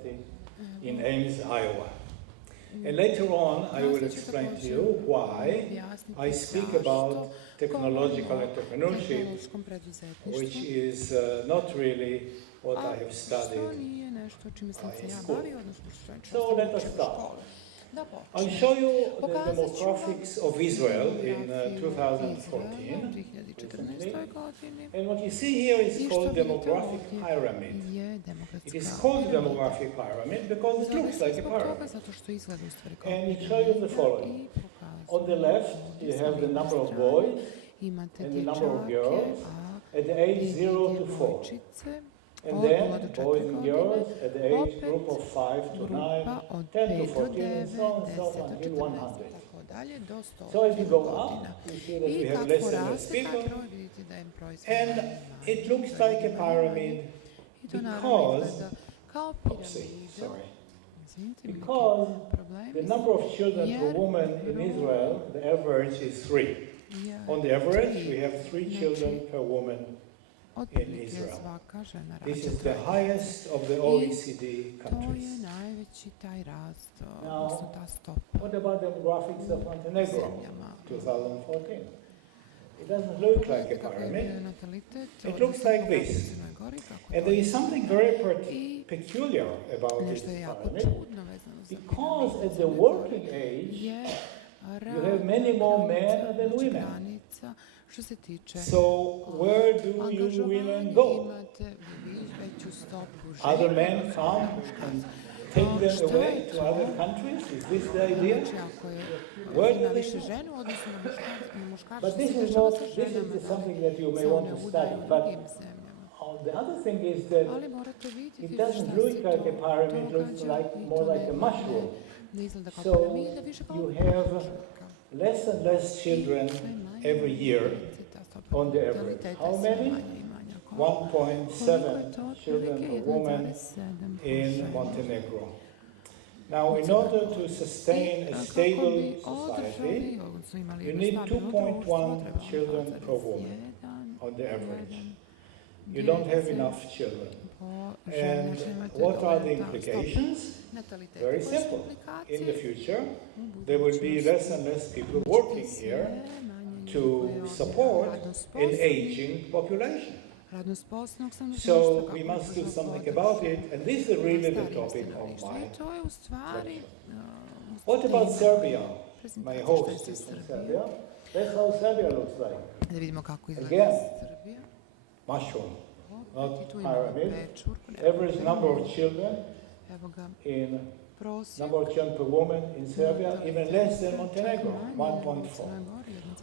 in Ames, Iowa. And later on, I will explain to you why I speak about technological entrepreneurship, which is not really what I have studied in school. So let us start. I'll show you the demographics of Israel in 2014. And what you see here is called demographic pyramid. It is called demographic pyramid because it looks like a pyramid. And it shows you the following. On the left, you have the number of boys and the number of girls at the age 0 to 4. And then boys and girls at the age group of 5 to 9, 10 to 14, and so on until 100. So as you go up, you see that we have less and less people, and it looks like a pyramid because, because the number of children per woman in Israel, the average is 3. On the average, we have 3 children per woman in Israel. This is the highest of the OECD countries. Now, what about demographics of Montenegro, 2014? It doesn't look like a pyramid. It looks like this. And there is something very peculiar about this pyramid, because at the working age, you have many more men than women. So where do you women go? Other men come and take them away to other countries? Is this the idea? Where do they go? But this is something that you may want to study. But the other thing is that it doesn't look like a pyramid, it looks more like a mushroom. So you have less and less children every year on the average. How many? 1.7 children per woman in Montenegro. Now, in order to sustain a stable society, you need 2.1 children per woman on the average. You don't have enough children. And what are the implications? Very simple. In the future, there will be less and less people working here to support an aging population. So we must do something about it, and this is really the topic of my lecture. What about Serbia? My host is from Serbia. That's how Serbia looks like. Again, mushroom, not pyramid. Average number of children per woman in Serbia, even less than Montenegro, 1.4.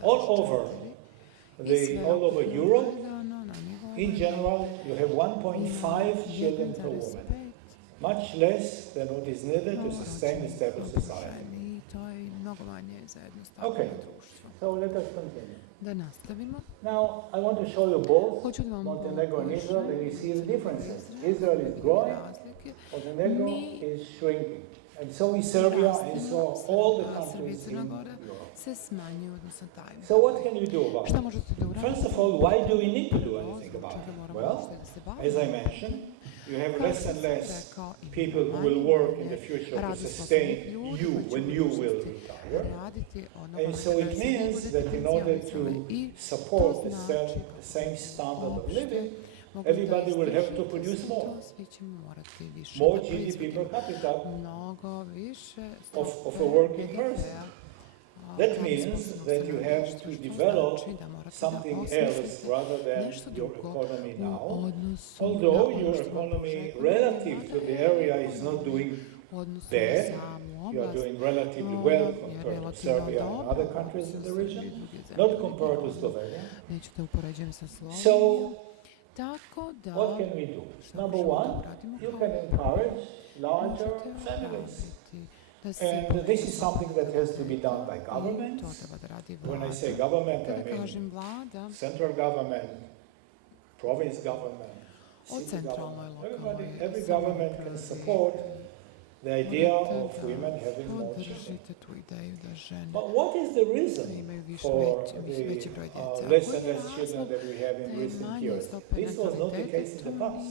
All over Europe, in general, you have 1.5 children per woman, much less than what is needed to sustain a stable society. Okay, so let us continue. Now, I want to show you both Montenegro and Israel, and you see the differences. Israel is growing, Montenegro is shrinking. And so is Serbia, and so all the countries in Europe. So what can you do about it? First of all, why do we need to do anything about it? Well, as I mentioned, you have less and less people who will work in the future to sustain you when you will retire. And so it means that in order to support the same standard of living, everybody will have to produce more. More GDP per capita of a working person. That means that you have to develop something else rather than your economy now. Although your economy relative to the area is not doing bad, you are doing relatively well compared to Serbia and other countries in the region, not compared to Slovenia. So, what can we do? Number one, you can encourage larger families. And this is something that has to be done by governments. When I say government, I mean central government, province government, city government. Every government can support the idea of women having more children. But what is the reason for the less and less children that we have in recent years? This was not the case in the past.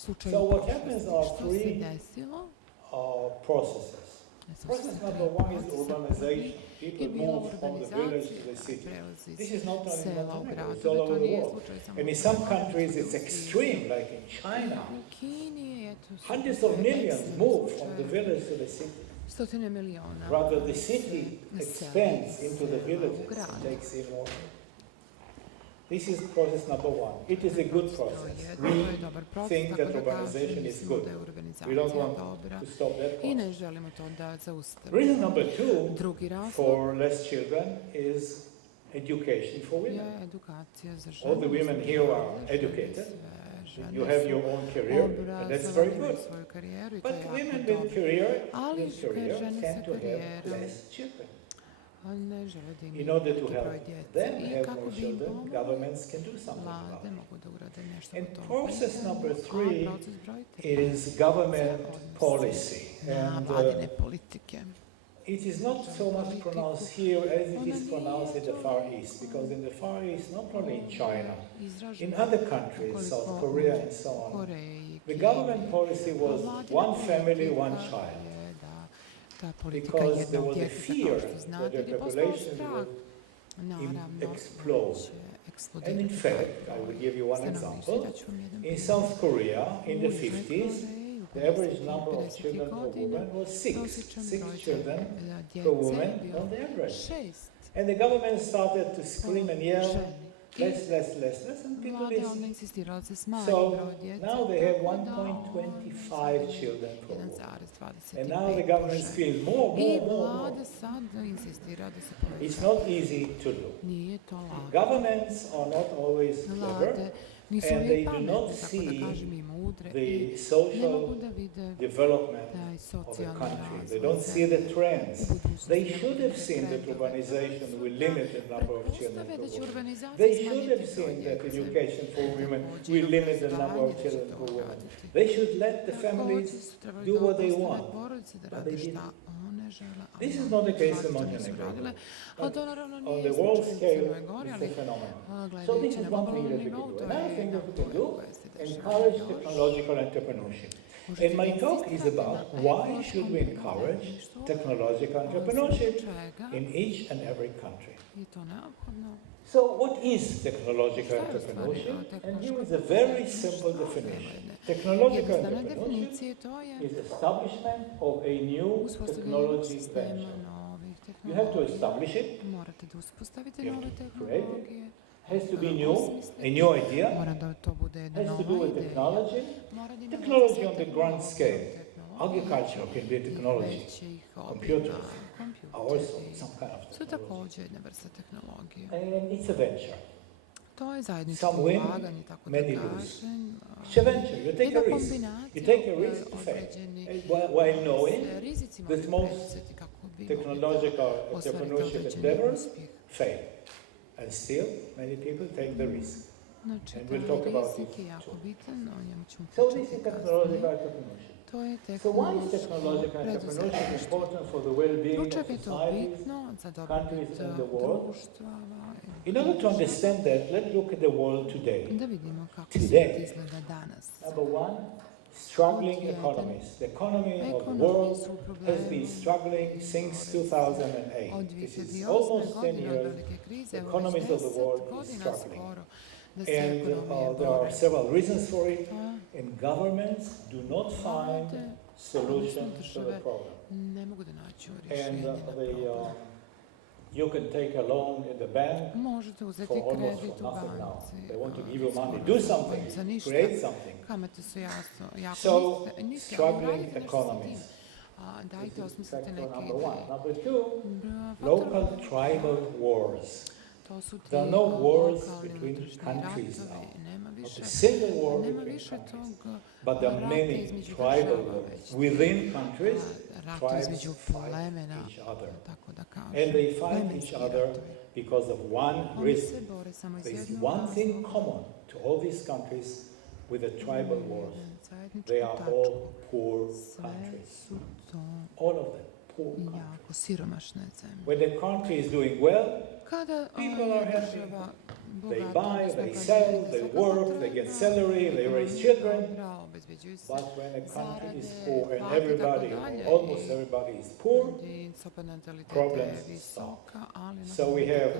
So what happens are three processes. Process number one is urbanization. People move from the village to the city. This is not only in Montenegro, it's all over the world. And in some countries it's extreme, like in China. Hundreds of millions move from the village to the city. Rather, the city expands into the villages and takes in more. This is process number one. It is a good process. We think that urbanization is good. We don't want to stop that process. Reason number two for less children is education for women. All the women here are educated. You have your own career, and that's very good. But women with career tend to have less children. In order to help them have more children, governments can do something about it. And process number three is government policy. And it is not so much pronounced here as it is pronounced in the Far East, because in the Far East, not only in China, in other countries, South Korea and so on, the government policy was one family, one child. Because there was a fear that the population would explode. And in fact, I will give you one example. In South Korea, in the 50s, the average number of children per woman was six children per woman on the average. And the government started to scream and yell, less, and people listened. So now they have 1.25 children per woman. And now the government feels more. It's not easy to do. Governments are not always clever, and they do not see the social development of the country. They don't see the trends. They should have seen that urbanization will limit the number of children per woman. They should have seen that education for women will limit the number of children per woman. They should let the families do what they want, but they didn't. This is not the case in Montenegro. But on the world scale, it's a phenomenon. So this is one thing that we can do. Another thing that we can do, encourage technological entrepreneurship. And my talk is about why should we encourage technological entrepreneurship in each and every country. So what is technological entrepreneurship? And here is a very simple definition. Technological entrepreneurship is establishment of a new technology venture. You have to establish it, you have to create it, has to be new, a new idea, has to do with technology on the grand scale. Agriculture can be a technology, computers are also some kind of technology. And it's a venture. Some win, many lose. It's a venture. You take a risk. You take a risk to fail. While knowing that most technological entrepreneurship endeavors fail. And still, many people take the risk. And we'll talk about it too. So this is technological entrepreneurship. So why is technological entrepreneurship important for the well-being of societies, countries, and the world? In order to understand that, let's look at the world today. Today, number one, struggling economies. The economy of the world has been struggling since 2008. This is almost 10 years. The economies of the world is struggling. And there are several reasons for it, and governments do not find solutions to the problem. And you can take a loan in the bank for almost nothing now. They want to give you money. Do something, create something. So, struggling economies. This is factor number one. Number two, local tribal wars. There are no wars between countries now. Not a single war between countries. But there are many tribal wars. Within countries, tribes fight each other. And they fight each other because of one reason. There is one thing common to all these countries with the tribal wars. They are all poor countries. All of them, poor countries. When the country is doing well, people are happy. They buy, they sell, they work, they get salary, they raise children. But when a country is poor and everybody, or almost everybody is poor, problems stop. So we have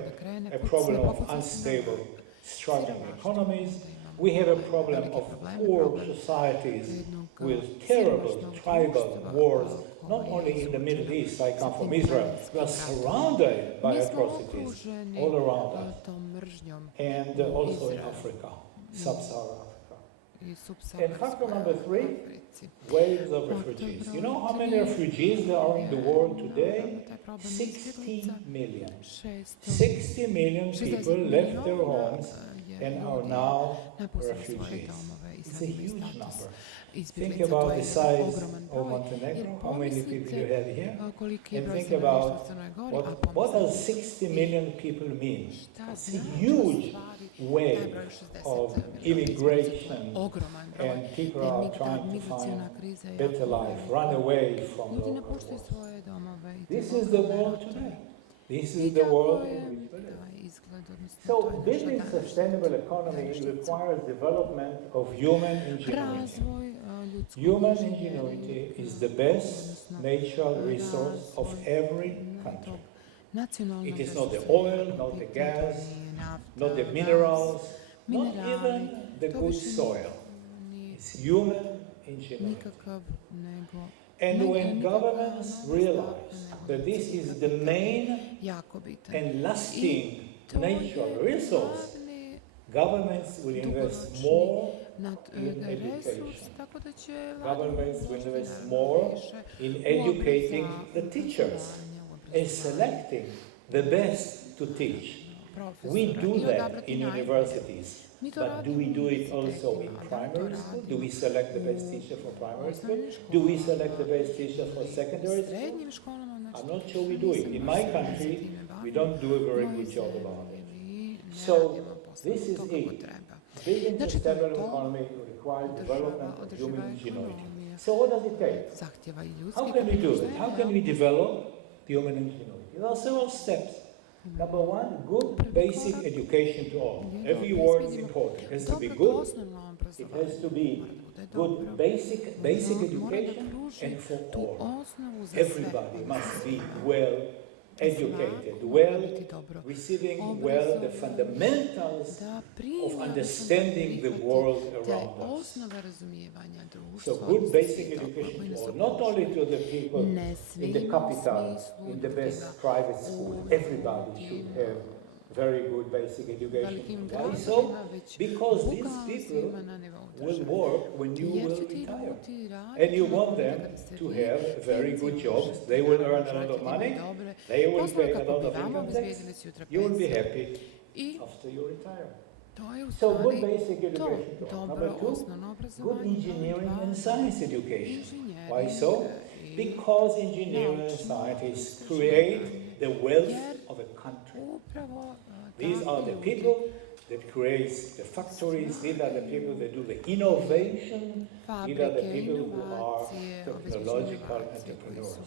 a problem of unstable, struggling economies. We have a problem of poor societies with terrible tribal wars, not only in the Middle East. I come from Israel. We are surrounded by atrocities all around us, and also in Africa, sub-Saharan Africa. And factor number 3, waves of refugees. You know how many refugees there are in the world today? 60 million. 60 million people left their homes and are now refugees. It's a huge number. Think about the size of Montenegro, how many people you have here, and think about what does 60 million people mean. It's a huge wave of immigration, and people are trying to find better life, run away from the local wars. This is the world today. This is the world in which we live. So building sustainable economy requires development of human ingenuity. Human ingenuity is the best natural resource of every country. It is not the oil, not the gas, not the minerals, not even the good soil. It's human ingenuity. And when governments realize that this is the main and lasting natural resource, governments will invest more in education. Governments will invest more in educating the teachers and selecting the best to teach. We do that in universities, but do we do it also in primary school? Do we select the best teacher for primary school? Do we select the best teacher for secondary school? I'm not sure we do it. In my country, we don't do a very good job about it. So this is it. Building a sustainable economy requires development of human ingenuity. So what does it take? How can we do it? How can we develop human ingenuity? There are several steps. Number 1, good basic education to all. Every word is important. It has to be good. It has to be good basic education, and for all. Everybody must be well educated, receiving the fundamentals of understanding the world around us. So good basic education to all, not only to the people in the capital, in the best private school. Everybody should have very good basic education. Why so? Because these people will work when you will retire. And you want them to have very good jobs. They will earn a lot of money. They will pay a lot of income tax. You will be happy after you retire. So good basic education to all. Number 2, good engineering and science education. Why so? Because engineering and scientists create the wealth of a country. These are the people that create the factories. These are the people that do the innovation. These are the people who are technological entrepreneurs.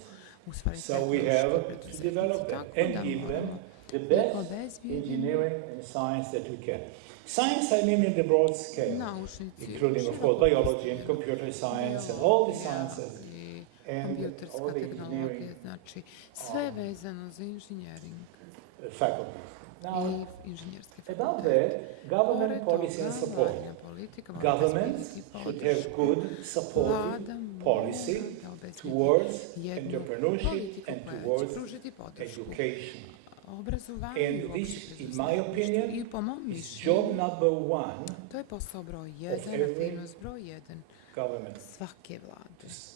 So we have to develop them and give them the best engineering and science that we can. Science, I mean in the broad scale, including, of course, biology and computer science and all the sciences. And all the engineering faculties. Now, about that, government policy and support. Governments should have good supportive policy towards entrepreneurship and towards education. And this, in my opinion, is job number 1 of every government,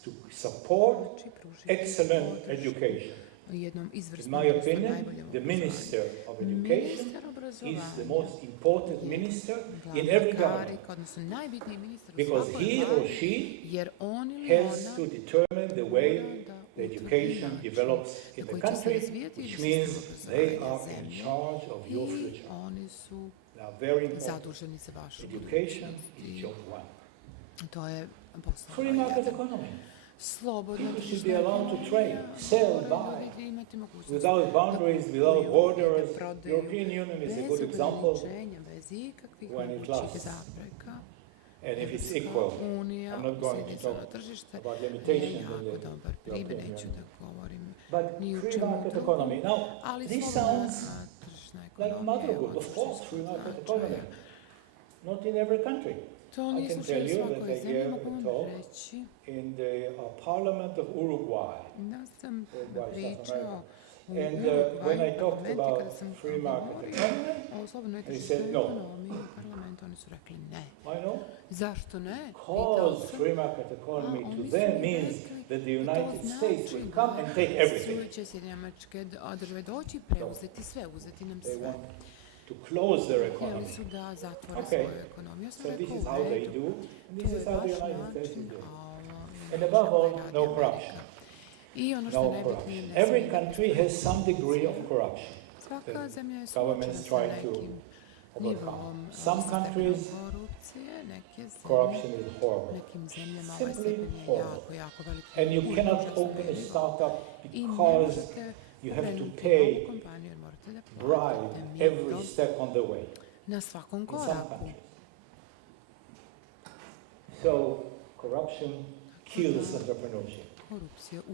to support excellent education. In my opinion, the Minister of Education is the most important minister in every government, because he or she has to determine the way the education develops in the country, which means they are in charge of your future. They are very important. Education is job 1. Free market economy. People should be allowed to trade, sell, buy, without boundaries, without borders. The European Union is a good example when it lasts. And if it's equal, I'm not going to talk about limitations in the European Union. But free market economy. Now, this sounds like motherhood. Of course, free market economy. Not in every country. I can tell you that I gave a talk in the Parliament of Uruguay, South America. And when I talked about free market economy, they said no. Why no? Because free market economy to them means that the United States will come and take everything. They want to close their economy. Okay, so this is how they do, and this is how the United States is doing. And above all, no corruption. No corruption. Every country has some degree of corruption that governments try to overcome. Some countries, corruption is horrible, simply horrible. And you cannot open a startup because you have to pay bribe every step on the way. In some countries. So corruption kills entrepreneurship.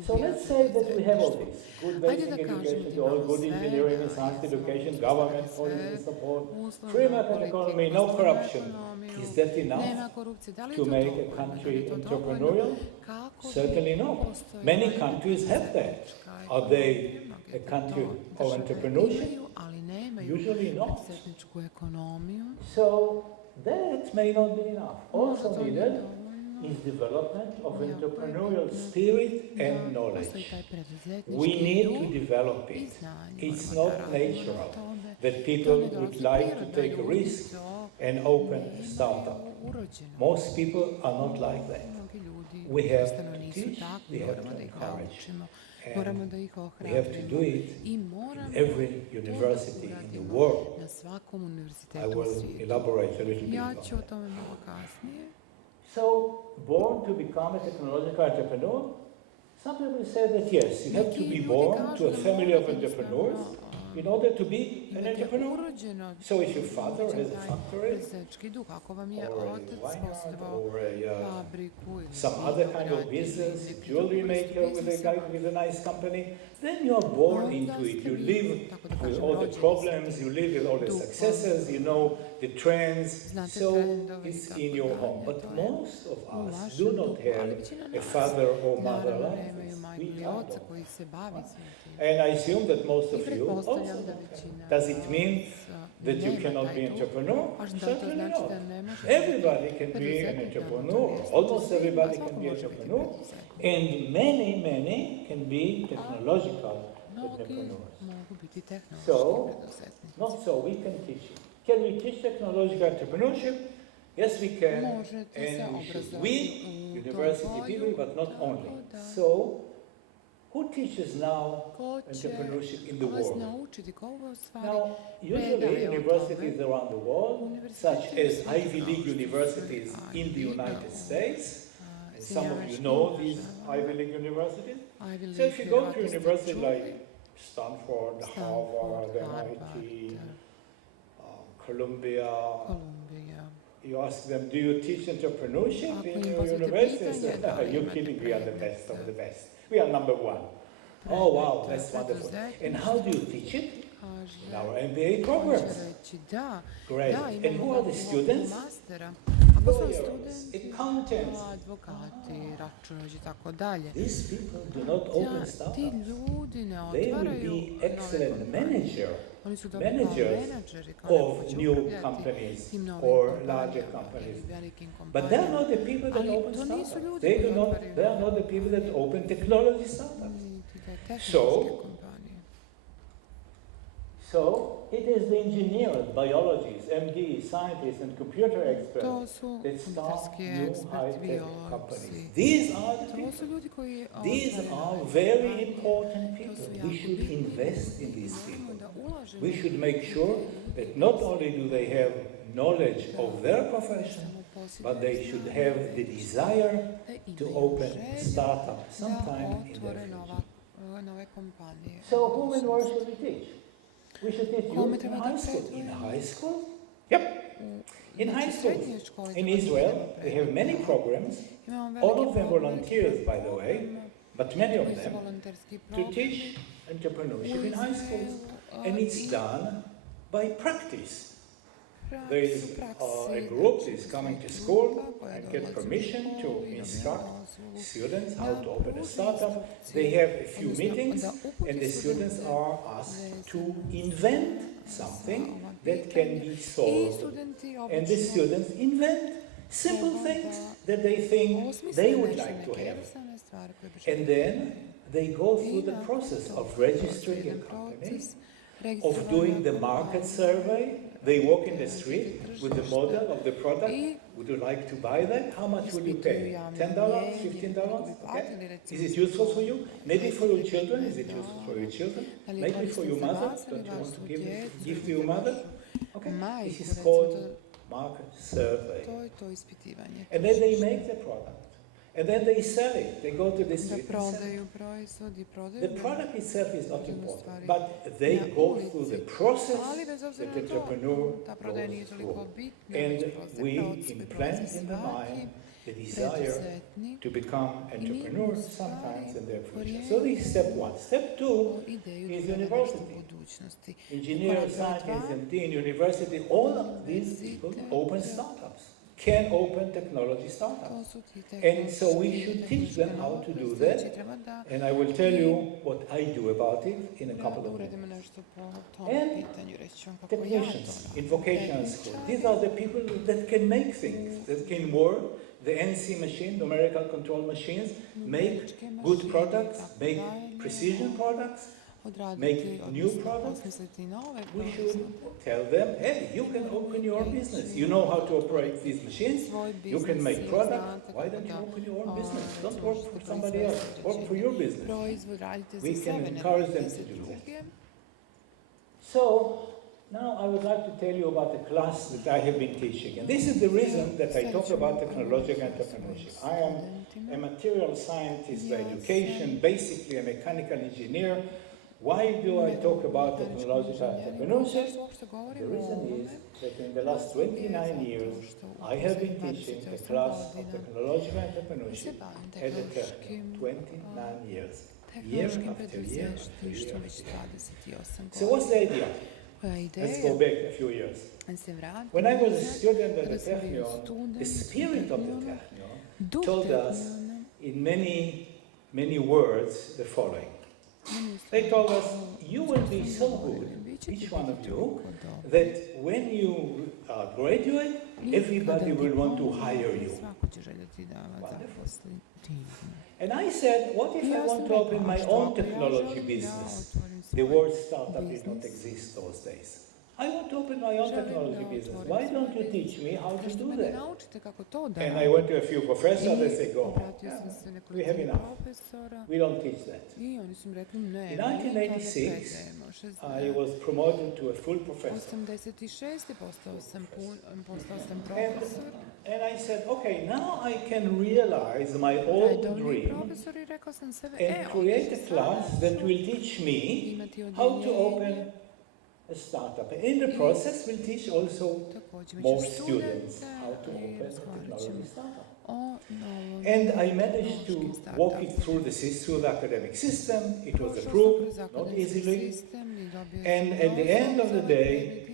So let's say that we have all this. Good basic education, all good engineering and science education, government policy support, free market economy, no corruption. Is that enough to make a country entrepreneurial? Certainly not. Many countries have that. Are they a country of entrepreneurship? Usually not. So that may not be enough. Also needed is development of entrepreneurial spirit and knowledge. We need to develop it. It's not natural that people would like to take a risk and open a startup. Most people are not like that. We have to teach, we have to encourage. And we have to do it in every university in the world. I will elaborate a little bit on that. So, born to become a technological entrepreneur? Some people say that yes, you have to be born to a family of entrepreneurs in order to be an entrepreneur. So if your father has a factory, or a vineyard, or some other kind of business, jewelry maker with a nice company, then you are born into it. You live with all the problems, you live with all the successes, you know the trends, so it's in your home. But most of us do not have a father or mother like this. We don't. And I assume that most of you also don't have. Does it mean that you cannot be an entrepreneur? Certainly not. Everybody can be an entrepreneur. Almost everybody can be an entrepreneur. And many can be technological entrepreneurs. So, not so, we can teach it. Can we teach technological entrepreneurship? Yes, we can. And we should. We, university people, but not only. So, who teaches now entrepreneurship in the world? Now, usually universities around the world, such as Ivy League universities in the United States, and some of you know these Ivy League universities. So if you go to a university like Stanford, Harvard, MIT, Columbia, you ask them, do you teach entrepreneurship in your university? They say, you're kidding, we are the best of the best. We are number one. Oh, wow, that's wonderful. And how do you teach it? In our MBA programs. Great. And who are the students? Lawyers, accountants. These people do not open startups. They will be excellent managers of new companies or larger companies. But they are not the people that open startups. They are not the people that open technology startups. So it is the engineers, biologists, MDs, scientists, and computer experts that start new high-tech companies. These are the people. These are very important people. We should invest in these people. We should make sure that not only do they have knowledge of their profession, but they should have the desire to open a startup sometime in their future. So whom and where should we teach? We should teach youth in high school. In high school, Yep. In high schools in Israel, they have many programs, all of them volunteers, by the way, but many of them, to teach entrepreneurship in high schools. And it's done by practice. There is a group that is coming to school and get permission to instruct students how to open a startup. They have a few meetings, and the students are asked to invent something that can be sold. And the students invent simple things that they think they would like to have. And then they go through the process of registering a company, of doing the market survey. They walk in the street with the model of the product. Would you like to buy that? How much will you pay? $10? $15? Okay. Is it useful for you? Maybe for your children. Is it useful for your children? Maybe for your mother. Don't you want to give to your mother? Okay. This is called market survey. And then they make the product. And then they sell it. They go to the street and sell it. The product itself is not important, but they go through the process that the entrepreneur goes through. And we implant in the mind the desire to become entrepreneurs sometimes in their future. So this is step one. Step two is university. Engineers, scientists, MD in university, all of these people open startups. Can open technology startups. And so we should teach them how to do that. And I will tell you what I do about it in a couple of minutes. And technicians in vocational school. These are the people that can make things, that can work. The NC machine, numerical control machines, make good products, make precision products, make new products. We should tell them, hey, you can open your own business. You know how to operate these machines. You can make products. Why don't you open your own business? Don't work for somebody else. Work for your business. We can encourage them to do that. So, now I would like to tell you about the class that I have been teaching. And this is the reason that I talk about technological entrepreneurship. I am a material scientist by education, basically a mechanical engineer. Why do I talk about technological entrepreneurship? The reason is that in the last 29 years, I have been teaching the class of technological entrepreneurship at the Technion. 29 years, year after year after year. So what's the idea? Let's go back a few years. When I was a student at the Technion, the spirit of the Technion told us in many words the following. They told us, you will be so good, each one of you, that when you graduate, everybody will want to hire you. Wonderful. And I said, what if I want to open my own technology business? The word startup did not exist those days. I want to open my own technology business. Why don't you teach me how to do that? And I went to a few professors, they say, go, we have enough. We don't teach that. In 1986, I was promoted to a full professor. And I said, okay, now I can realize my old dream and create a class that will teach me how to open a startup. And in the process, we'll teach also more students how to open a technology startup. And I managed to walk it through the academic system. It was approved, not easily. And at the end of the day,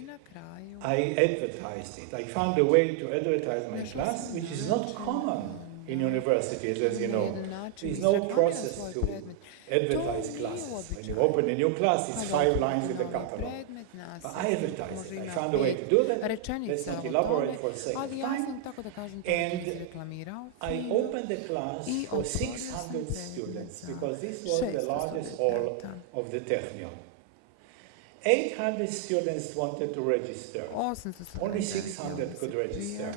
I advertised it. I found a way to advertise my class, which is not common in universities, as you know. There is no process to advertise classes. When you open a new class, it's 5 lines with a catalog. But I advertised it. I found a way to do that. Let's not elaborate for the sake of time. And I opened the class for 600 students, because this was the largest hall of the Technion. 800 students wanted to register. Only 600 could register.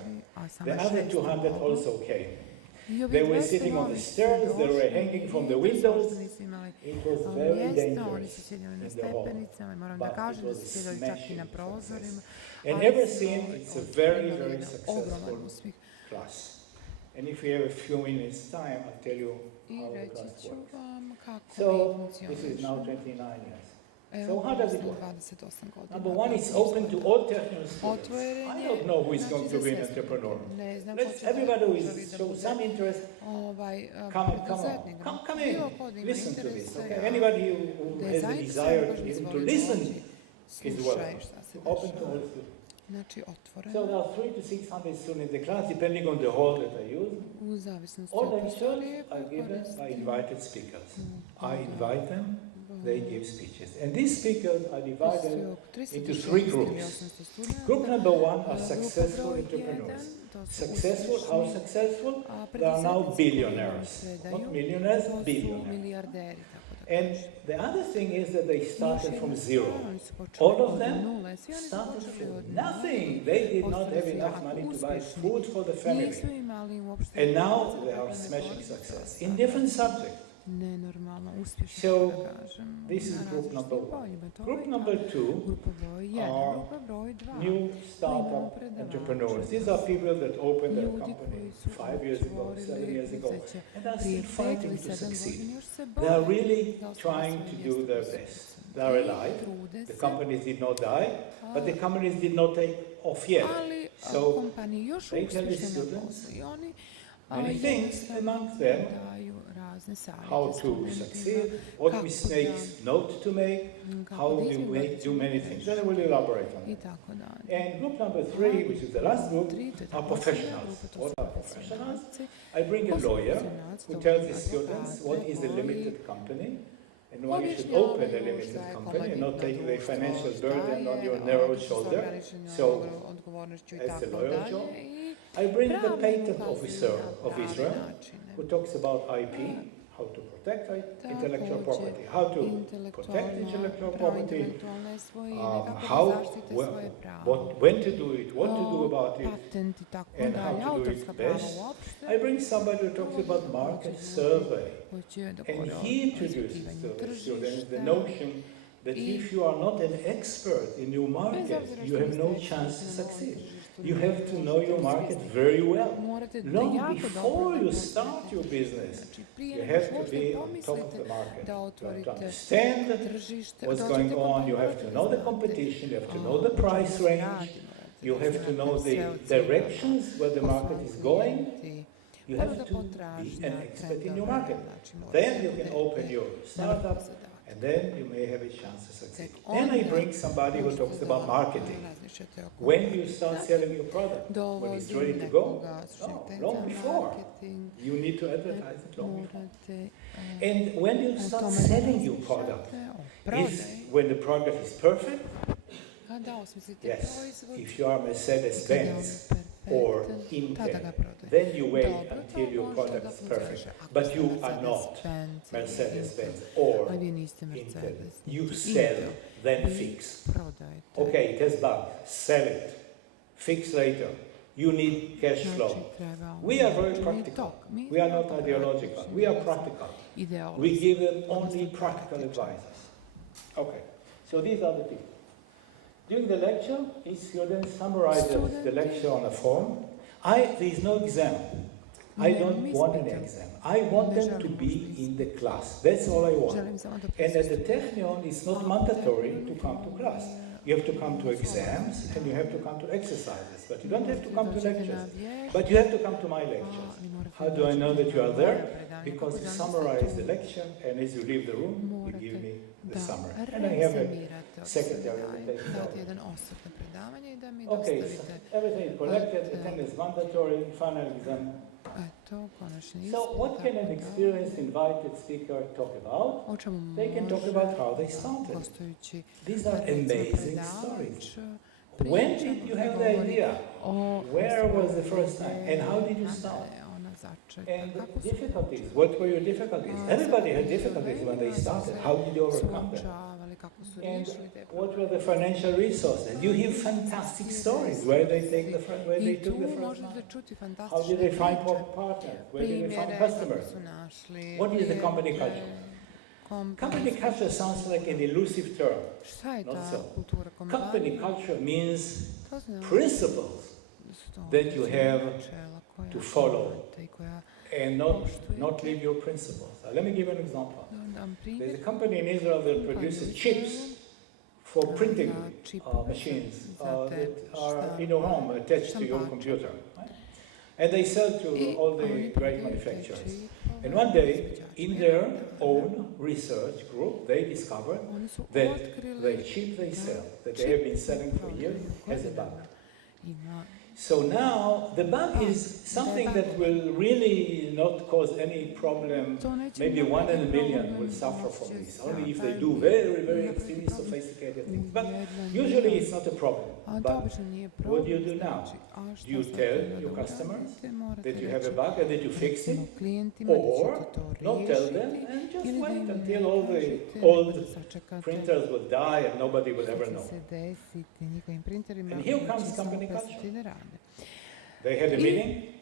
The other 200 also came. They were sitting on the stairs, they were hanging from the windows. It was very dangerous in the hall, but it was a smashing success. And ever since, it's a very, very successful class. And if we have a few minutes time, I'll tell you how the class works. So, this is now 29 years. So how does it work? 28 godina. Number one, it's open to all technical students. I don't know who is going to be an entrepreneur. Let's everybody who shows some interest, come in, listen to this. Okay? Anybody who has a desire even to listen is welcome. Open to all students. So there are 300 to 600 students in the class, depending on the hall that I use. All lectures are given by invited speakers. I invite them, they give speeches. And these speakers are divided into 3 groups. Group number 1 are successful entrepreneurs. Successful, how successful? They are now billionaires. Not millionaires, billionaires. And the other thing is that they started from zero. All of them started from nothing. They did not have enough money to buy food for the family. And now they are smashing success in different subjects. So this is group number 1. Group number 2 are new startup entrepreneurs. These are people that opened their company 5 years ago, 7 years ago, and are still fighting to succeed. They are really trying to do their best. They are alive. The companies did not die, but the companies did not take off yet. So they tell the students many things, amongst them how to succeed, what mistakes not to make, how you do many things. Then I will elaborate on it. And group number 3, which is the last group, are professionals. What are professionals? I bring a lawyer who tells the students what is a limited company and why you should open a limited company and not take the financial burden on your narrow shoulder. So, that's the lawyer job. I bring the patent officer of Israel who talks about IP, how to protect intellectual property, how to protect intellectual property, when to do it, what to do about it, and how to do it best. I bring somebody who talks about market survey, and he introduces to the students the notion that if you are not an expert in your market, you have no chance to succeed. You have to know your market very well. Long before you start your business, you have to be on top of the market. You have to understand what's going on. You have to know the competition. You have to know the price range. You have to know the directions where the market is going. You have to be an expert in your market. Then you can open your startup, and then you may have a chance to succeed. Then I bring somebody who talks about marketing. When do you start selling your product? When it's ready to go? No, long before. You need to advertise it long before. And when do you start selling your product? Is when the product is perfect? Yes. If you are Mercedes-Benz or Intel, then you wait until your product is perfect. But you are not Mercedes-Benz or Intel. You sell, then fix. Okay, it has bugged. Sell it. Fix later. You need cash flow. We are very practical. We are not ideological. We are practical. We give them only practical advice. Okay, so these are the people. During the lecture, each student summarizes the lecture on a form. There is no exam. I don't want an exam. I want them to be in the class. That's all I want. And at the Technion, it's not mandatory to come to class. You have to come to exams and you have to come to exercises. But you don't have to come to lectures. But you have to come to my lectures. How do I know that you are there? Because you summarize the lecture, and as you leave the room, you give me the summary. And I have a secretary that takes it over. Okay, so everything is collected, attendance mandatory, final exam. So what can an experienced invited speaker talk about? They can talk about how they started. These are amazing stories. When did you have the idea? Where was the first time? And how did you start? And difficulties. What were your difficulties? Everybody had difficulties when they started. How did you overcome them? And what were the financial resources? You hear fantastic stories. Where they took the first one? How did they find partners? Where did they find customers? What is the company culture? Company culture sounds like an elusive term. Not so. Company culture means principles that you have to follow and not leave your principles. Let me give an example. There's a company in Israel that produces chips for printing machines that are in your home attached to your computer. Right? And they sell to all the great manufacturers. And one day, in their own research group, they discovered that the chip they sell, that they have been selling for years, has a bug. So now, the bug is something that will really not cause any problem. Maybe 1 in a million will suffer from this, only if they do very, very extremely sophisticated things. But usually it's not a problem. But what do you do now? Do you tell your customers that you have a bug and that you fix it? Or not tell them and just wait until all the old printers will die and nobody will ever know. And here comes company culture. They had a meeting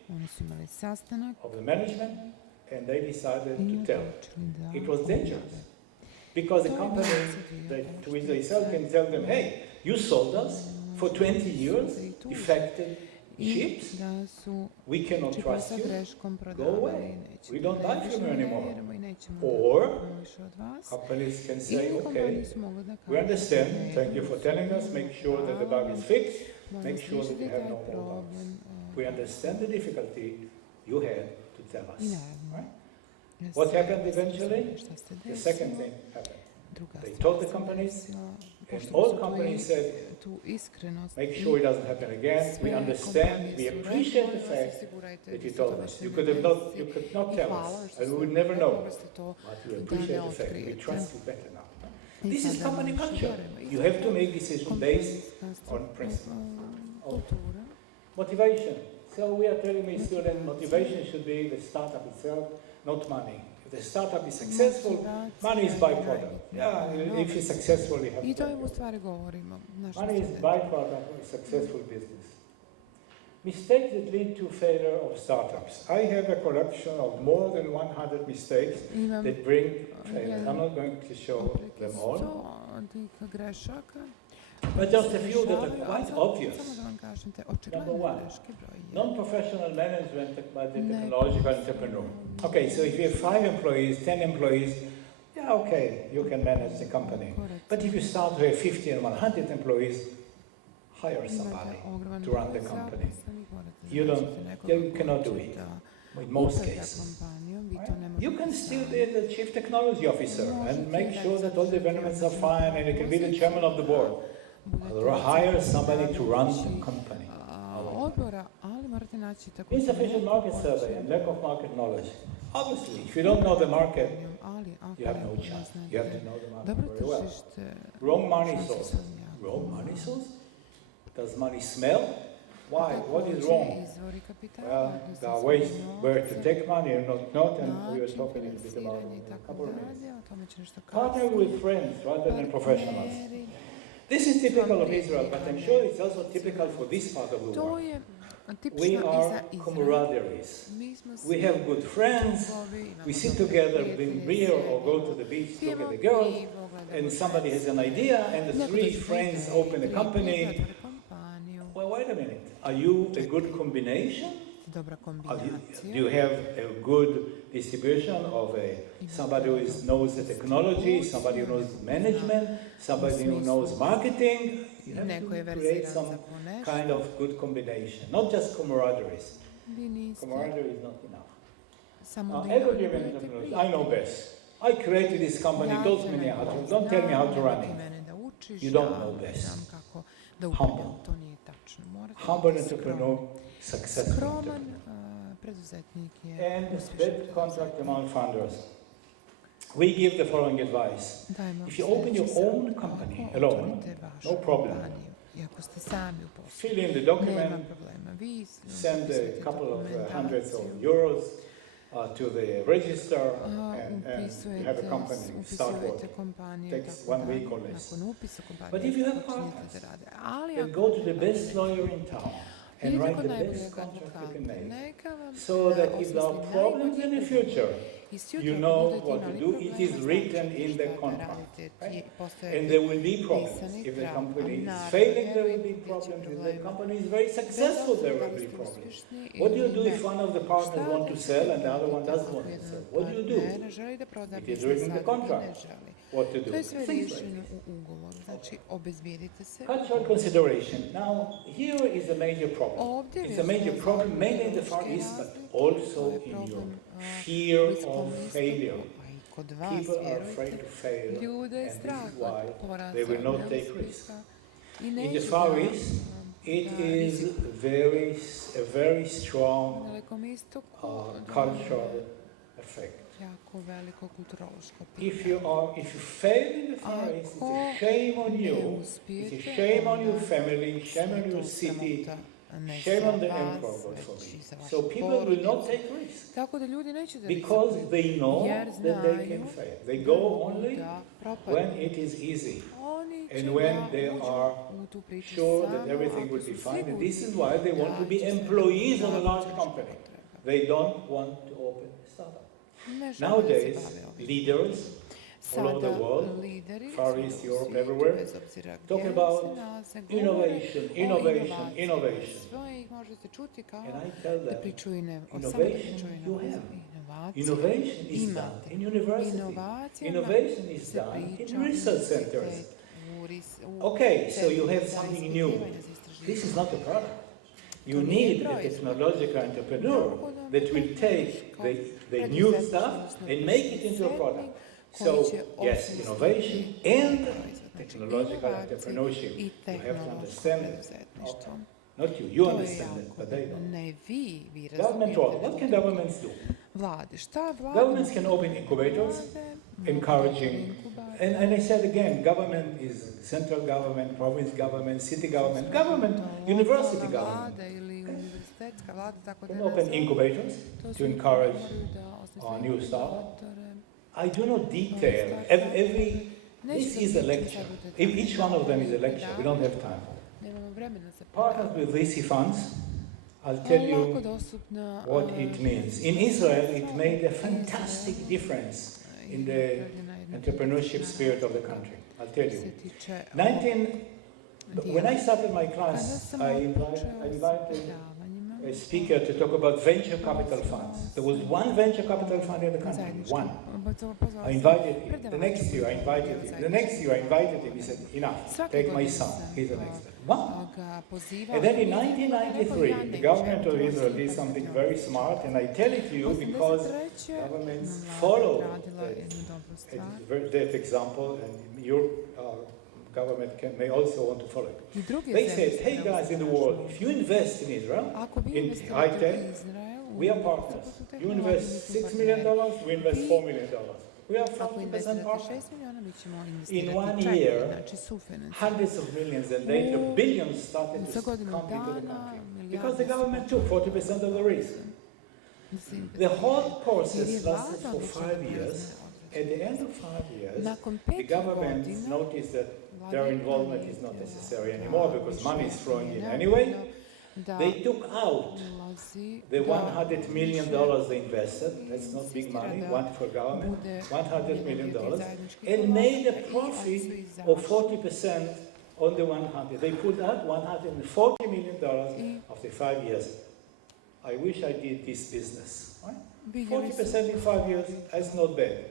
of the management and they decided to tell. It was dangerous because the company to which they sell can tell them, hey, you sold us for 20 years defective chips, we cannot trust you, go away, we don't buy from you anymore. Or companies can say, okay, we understand, thank you for telling us, make sure that the bug is fixed, make sure that you have no more bugs. We understand the difficulty you had to tell us. Right? What happened eventually? The second thing happened. They told the companies, and all companies said, make sure it doesn't happen again. We understand, we appreciate the fact that you told us. You could not tell us, and we would never know. But we appreciate the fact. We trust you better now. This is company culture. You have to make decisions based on principle. Motivation. So we are telling my students, motivation should be the startup itself, not money. If the startup is successful, money is byproduct. Yeah, if it's successful, you have money is byproduct of a successful business. Mistakes that lead to failure of startups. I have a collection of more than 100 mistakes that bring failure. I'm not going to show them all. But just a few that are quite obvious. Number one, non-professional management by the technological entrepreneur. Okay, so if you have 5 employees, 10 employees, yeah, okay, you can manage the company. But if you start to have 50 and 100 employees, hire somebody to run the company. You cannot do it in most cases. Right? You can still be the chief technology officer and make sure that all the developments are fine and you can be the chairman of the board. Or hire somebody to run the company. Insufficient market survey and lack of market knowledge. Obviously, if you don't know the market, you have no chance. You have to know the market very well. Wrong money source. Wrong money source? Does money smell? Why? What is wrong? Well, there are ways where to take money and not, and we will talk a little bit about it in a couple of minutes. Partner with friends rather than professionals. This is typical of Israel, but I'm sure it's also typical for this part of the world. We are camaraderies. We have good friends, we sit together, bring beer or go to the beach, look at the girls, and somebody has an idea, and the 3 friends open a company. Well, wait a minute. Are you a good combination? Do you have a good distribution of somebody who knows the technology, somebody who knows management, somebody who knows marketing? You have to create some kind of good combination, not just camaraderies. Camaraderie is not enough. Ego-driven entrepreneurs, I know best. I created this company, don't tell me how to run it. You don't know best. Humble. Humble entrepreneur, successful entrepreneur. And that contract among founders. We give the following advice. If you open your own company alone, no problem. Fill in the document, send a couple of hundreds of euros to the register, and you have a company, start working. Takes 1 week or less. But if you have partners, then go to the best lawyer in town and write the best contract you can make, so that if there are problems in the future, you know what to do. It is written in the contract. Right? And there will be problems. If the company is failing, there will be problems. If the company is very successful, there will be problems. What do you do if one of the partners wants to sell and the other one doesn't want to sell? What do you do? It is written in the contract. What to do? Things like this. Cultural consideration. Now, here is a major problem. It's a major problem mainly in the Far East, but also in Europe. Fear of failure. People are afraid to fail, and this is why they will not take risks. In the Far East, it is a very strong cultural effect. If you fail in the Far East, it's a shame on you. It's a shame on your family, shame on your city, shame on the emperor, God forbid. So people will not take risks because they know that they can fail. They go only when it is easy and when they are sure that everything will be fine. And this is why they want to be employees of a large company. They don't want to open a startup. Nowadays, leaders all over the world, Far East, Europe, everywhere, talk about innovation. And I tell them, innovation you have. Innovation is done in university. Innovation is done in research centers. Okay, so you have something new. This is not a product. You need a technological entrepreneur that will take the new stuff and make it into a product. So, yes, innovation and technological entrepreneurship. You have to understand it. Not you, you understand it, but they don't. Government role. What can governments do? Governments can open incubators, encouraging, and I said again, government is central government, province government, city government, university government. Can open incubators to encourage new startups. I do not detail. This is a lecture. Each one of them is a lecture. We don't have time. Partners with VC funds, I'll tell you what it means. In Israel, it made a fantastic difference in the entrepreneurship spirit of the country. I'll tell you. When I started my class, I invited a speaker to talk about venture capital funds. There was one venture capital fund in the country, one. I invited him. The next year I invited him. The next year I invited him. He said, enough, take my son, he's an expert. One. And then in 1993, the government of Israel did something very smart, and I tell it to you because governments follow that example, and your government may also want to follow it. They said, hey guys in the world, if you invest in Israel, in high tech, we are partners. You invest $6 million, we invest $4 million. We are 50% partners. In 1 year, hundreds of millions and later billions started to come into the country because the government took 40% of the risk. The whole process lasted for 5 years. At the end of 5 years, the government noticed that their involvement is not necessary anymore because money is flowing in anyway. They took out the $100 million they invested, that's not big money, one for government, $100 million, and made a profit of 40% on the 100. They put out $140 million after 5 years. I wish I did this business. Right? 40% in 5 years, that's not bad.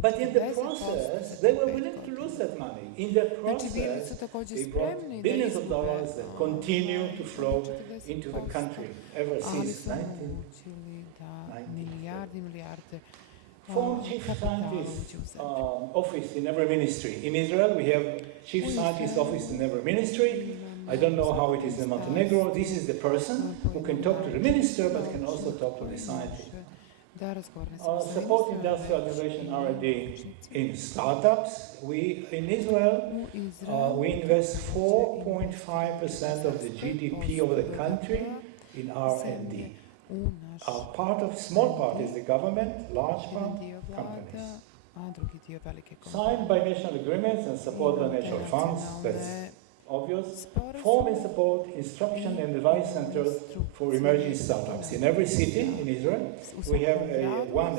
But in the process, they were willing to lose that money. In the process, they brought billions of dollars that continue to flow into the country ever since 1990. Former chief scientist office in every ministry. In Israel, we have chief scientist office in every ministry. I don't know how it is in Montenegro. This is the person who can talk to the minister, but can also talk to the scientist. Support industrial innovation R&D in startups. In Israel, we invest 4.5% of the GDP of the country in R&D. Small part is the government, large part, companies. Signed by national agreements and supported by national funds, that's obvious. Form and support instruction and advice centers for emerging startups. In every city in Israel, we have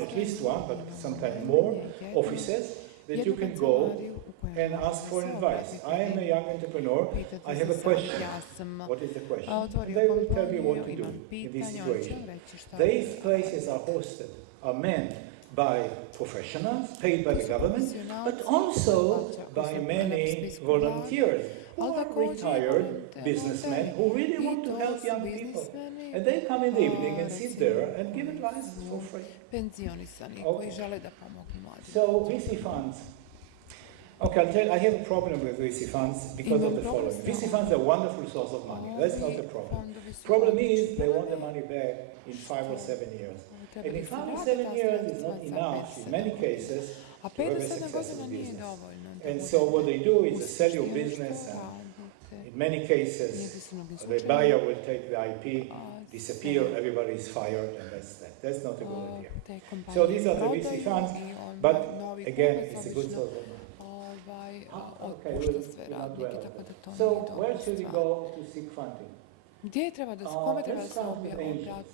at least one, but sometimes more, offices that you can go and ask for advice. I am a young entrepreneur. I have a question. What is the question? And they will tell you what to do in this situation. These places are hosted, are manned by professionals, paid by the government, but also by many volunteers who are retired businessmen who really want to help young people. And they come in the evening and sit there and give advice for free. Okay. So VC funds. Okay, I'll tell you, I have a problem with VC funds because of the following. VC funds are a wonderful source of money. That's not the problem. Problem is they want the money back in 5 or 7 years. And in 5 or 7 years is not enough in many cases to have a successful business. And so what they do is they sell your business, and in many cases the buyer will take the IP, disappear, everybody is fired, and that's that. That's not a good idea. So these are the VC funds, but again, it's a good source of money. Okay, we'll not dwell on that. So where should we go to seek funding? Let's start with angels.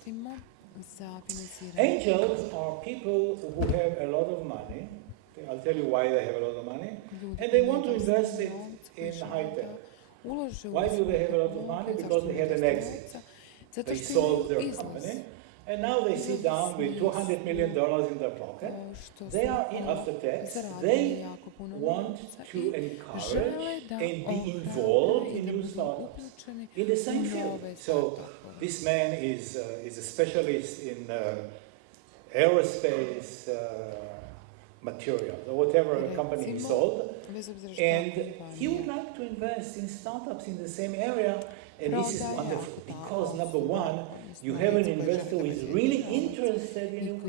Angels are people who have a lot of money. I'll tell you why they have a lot of money. And they want to invest it in high-tech. Why do they have a lot of money? Because they had an exit. They sold their company. And now they sit down with $200 million in their pocket. They are in after tax. They want to encourage and be involved in new startups in the same field. So this man is a specialist in aerospace materials or whatever company he sold, and he would like to invest in startups in the same area. And this is wonderful because, number one, you have an investor who is really interested in you.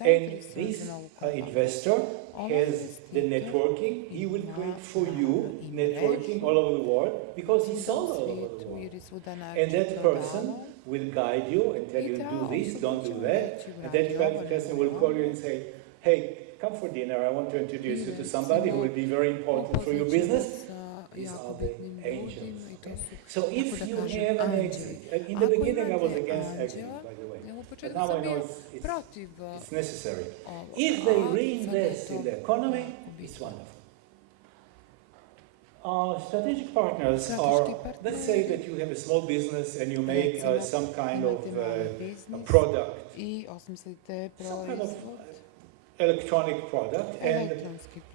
And this investor has the networking. He will create for you networking all over the world because he sold all over the world. And that person will guide you and tell you, do this, don't do that. And that person will call you and say, hey, come for dinner. I want to introduce you to somebody who will be very important for your business. These are the angels. Okay? So if you have an exit, in the beginning I was against exit, by the way, but now I know it's necessary. If they reinvest in the economy, it's wonderful. Strategic partners are, let's say that you have a small business and you make some kind of a product, some kind of electronic product, and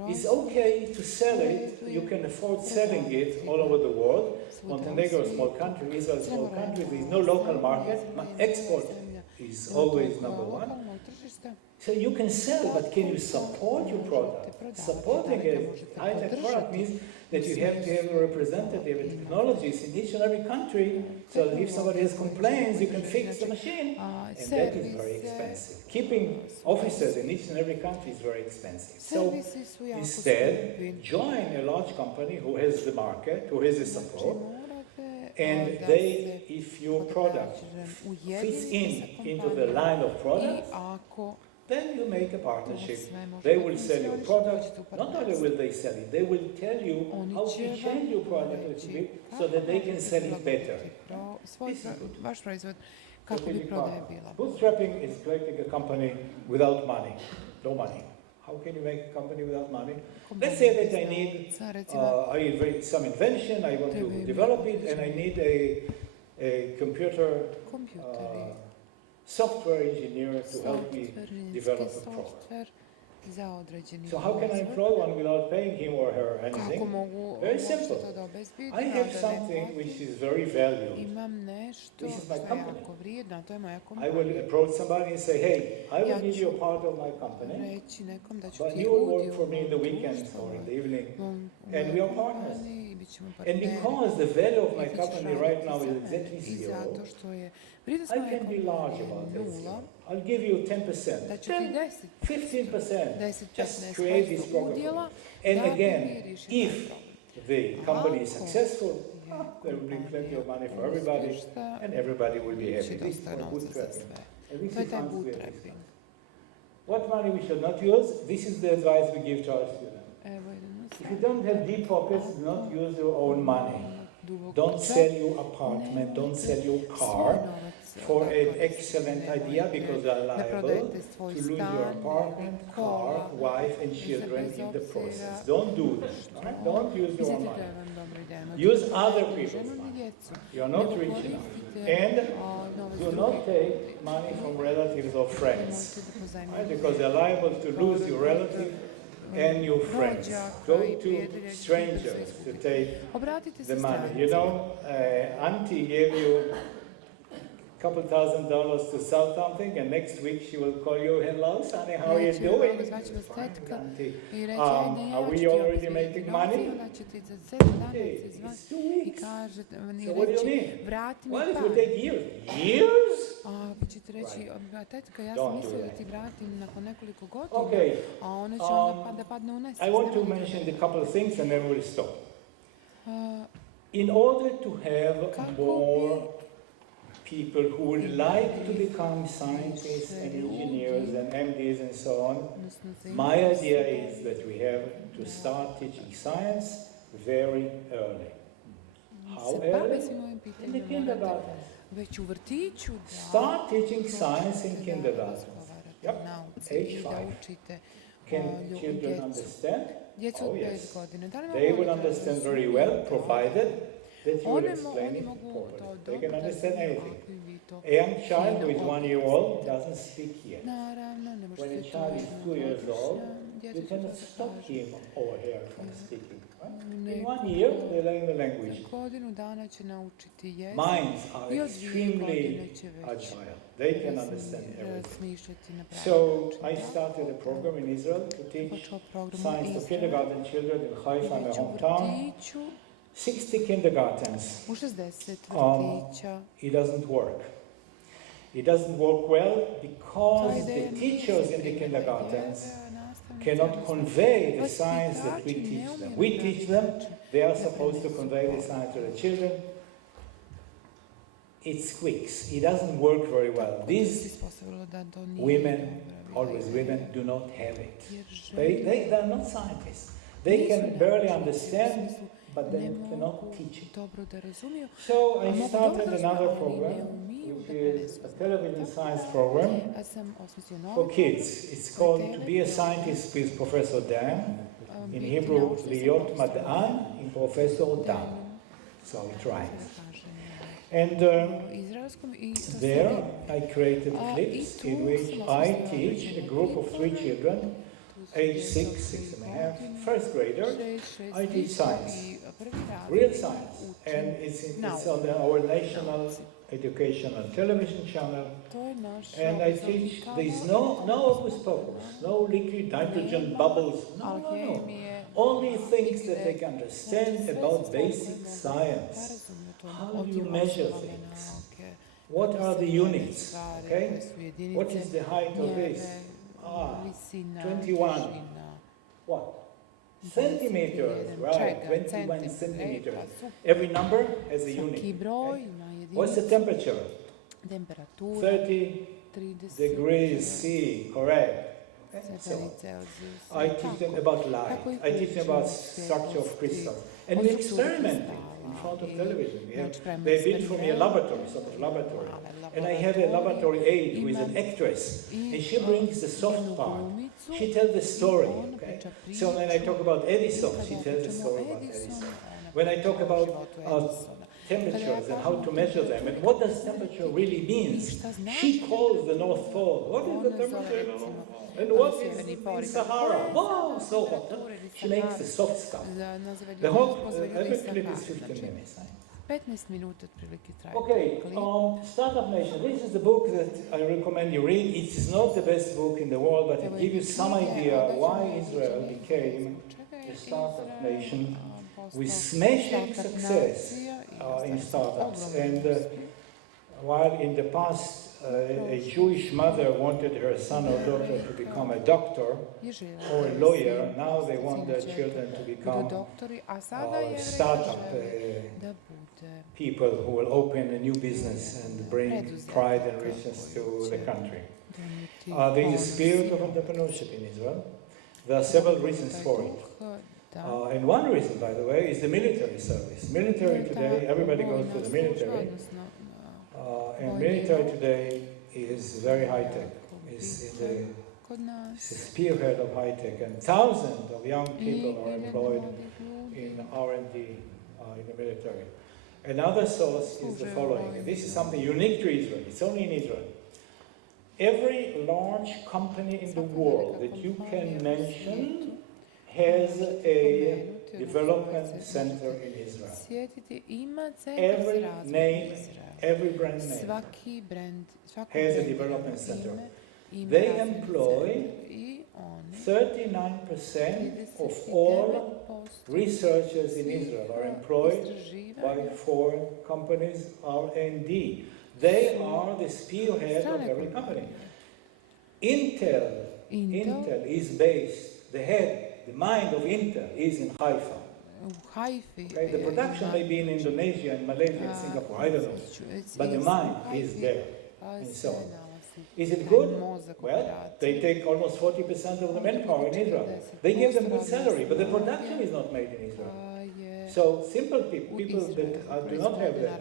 it's okay to sell it. You can afford selling it all over the world. Montenegro is a small country, Israel is a small country, there is no local market. Export is always number one. So you can sell, but can you support your product? Supporting a high-tech product means that you have to have a representative and technologies in each and every country, so that if somebody has complaints, you can fix the machine, and that is very expensive. Keeping offices in each and every country is very expensive. So instead, join a large company who has the market, who has the support, and they, if your product fits into the line of products, then you make a partnership. They will sell your product. Not only will they sell it, they will tell you how to change your product a little bit so that they can sell it better. This is good. Bootstrapping is creating a company without money. No money. How can you make a company without money? Let's say that I need some invention, I want to develop it, and I need a computer software engineer to help me develop a program. So how can I employ one without paying him or her anything? Very simple. I have something which is very valuable. This is my company. I will approach somebody and say, hey, I will give you a part of my company, but you will work for me in the weekends or in the evening, and we are partners. And because the value of my company right now is exactly zero, I can be large about this. I'll give you 10%, 10, 15%, just create this program. And again, if the company is successful, there will be plenty of money for everybody, and everybody will be happy. This is for bootstrapping. And this is bootstrapping. What money we should not use? This is the advice we give to our students. If you don't have deep pockets, do not use your own money. Don't sell your apartment, don't sell your car for an excellent idea because you are liable to lose your apartment, car, wife and children in the process. Don't do that. Right? Don't use your own money. Use other people's money. You are not rich enough. And do not take money from relatives or friends, right? Because you're liable to lose your relative and your friends. Go to strangers to take the money. You know, auntie gave you a couple $1,000 to sell something, and next week she will call you, hello, Sonny, how are you doing? Fine, auntie. Are we already making money? Hey, it's 2 weeks. So what do you mean? Well, it will take years. Years? Don't do that. Okay. I want to mention a couple of things and then we'll stop. In order to have more people who would like to become scientists and engineers and MDs and so on, my idea is that we have to start teaching science very early. How early? In the kindergarten. Start teaching science in kindergarten. Yep, age 5. Can children understand? Oh yes. They will understand very well, provided that you will explain it properly. They can understand anything. A young child who is 1 year old doesn't speak yet. When a child is 2 years old, you cannot stop him or her from speaking. Right? In 1 year, they learn the language. Minds are extremely agile. They can understand everything. So I started a program in Israel to teach science to kindergarten children in Haifa, my hometown. 60 kindergartens. It doesn't work. It doesn't work well because the teachers in the kindergartens cannot convey the science that we teach them. We teach them, they are supposed to convey the science to the children. It squeaks. It doesn't work very well. These women, always women, do not have it. They are not scientists. They can barely understand, but they cannot teach it. So I started another program, which is a television science program for kids. It's called To Be a Scientist with Professor Dan. In Hebrew, Liot Mad'an, in Professor Dan. So it rhymes. And there I created clips in which I teach a group of 3 children, age 6, 6.5, first grader. I teach science, real science, and it's on our national educational television channel. And I teach, there's no hocus pocus, no liquid nitrogen bubbles, no. Only things that they can understand about basic science. How do you measure things? What are the units? Okay? What is the height of this? 21. What? Centimeters, right? 21 centimeters. Every number has a unit. Okay? What's the temperature? 30 degrees C, correct. Okay? So, I teach them about light. I teach them about structure of crystals. And we experimented in front of television. They built for me a laboratory, sort of laboratory. And I have a laboratory aide who is an actress. And she brings the soft part. She tells the story. Okay? So when I talk about Edison, she tells the story about Edison. When I talk about temperatures and how to measure them, and what does temperature really mean, she calls the North Pole. What is the temperature in the North Pole? And what is in Sahara? Whoa, so hot. She makes the soft stuff. The whole, every clip is 15 minutes. 15 minuta otprilike traje. Okay, Startup Nation. This is the book that I recommend you read. It is not the best book in the world, but it gives you some idea why Israel became a startup nation with smashing success in startups. And while in the past a Jewish mother wanted her son or daughter to become a doctor or a lawyer, now they want their children to become startup people who will open a new business and bring pride and richness to the country. There is a spirit of entrepreneurship in Israel. There are several reasons for it. Da. And one reason, by the way, is the military service. Military today, everybody goes to the military, and military today is very high-tech. It's the spearhead of high-tech, and thousands of young people are employed in R&D in the military. Another source is the following, and this is something unique to Israel. It's only in Israel. Every large company in the world that you can mention has a development center in Israel. Every name, every brand name has a development center. They employ 39% of all researchers in Israel are employed by foreign companies, R&D. They are the spearhead of every company. Intel is based, the mind of Intel is in Haifa. Okay? The production may be in Indonesia, and Malaysia, and Singapore, I don't know. But the mind is there, and so on. Is it good? Well, they take almost 40% of the manpower in Israel. They give them good salary, but the production is not made in Israel. So simple people that do not have the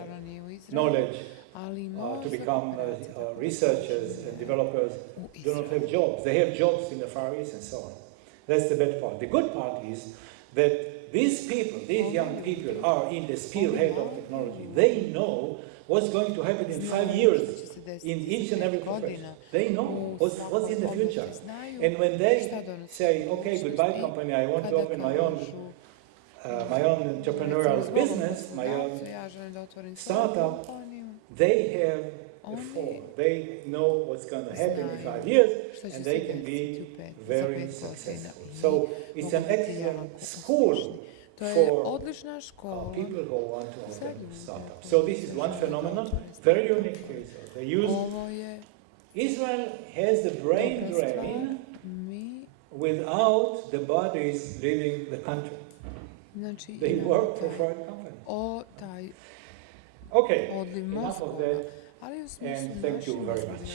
knowledge to become researchers and developers do not have jobs. They have jobs in the Far East and so on. That's the bad part. The good part is that these people, these young people, are in the spearhead of technology. They know what's going to happen in 5 years in each and every profession. They know what's in the future. And when they say, okay, goodbye company, I want to open my own entrepreneurial business, my own startup, they have a form. They know what's going to happen in 5 years, and they can be very successful. So it's an excellent school for people who want to open startups. So this is one phenomenon, very unique to Israel. They use Israel has the brain drain without the bodies leaving the country. They work for foreign companies. Okay, enough of that, and thank you very much.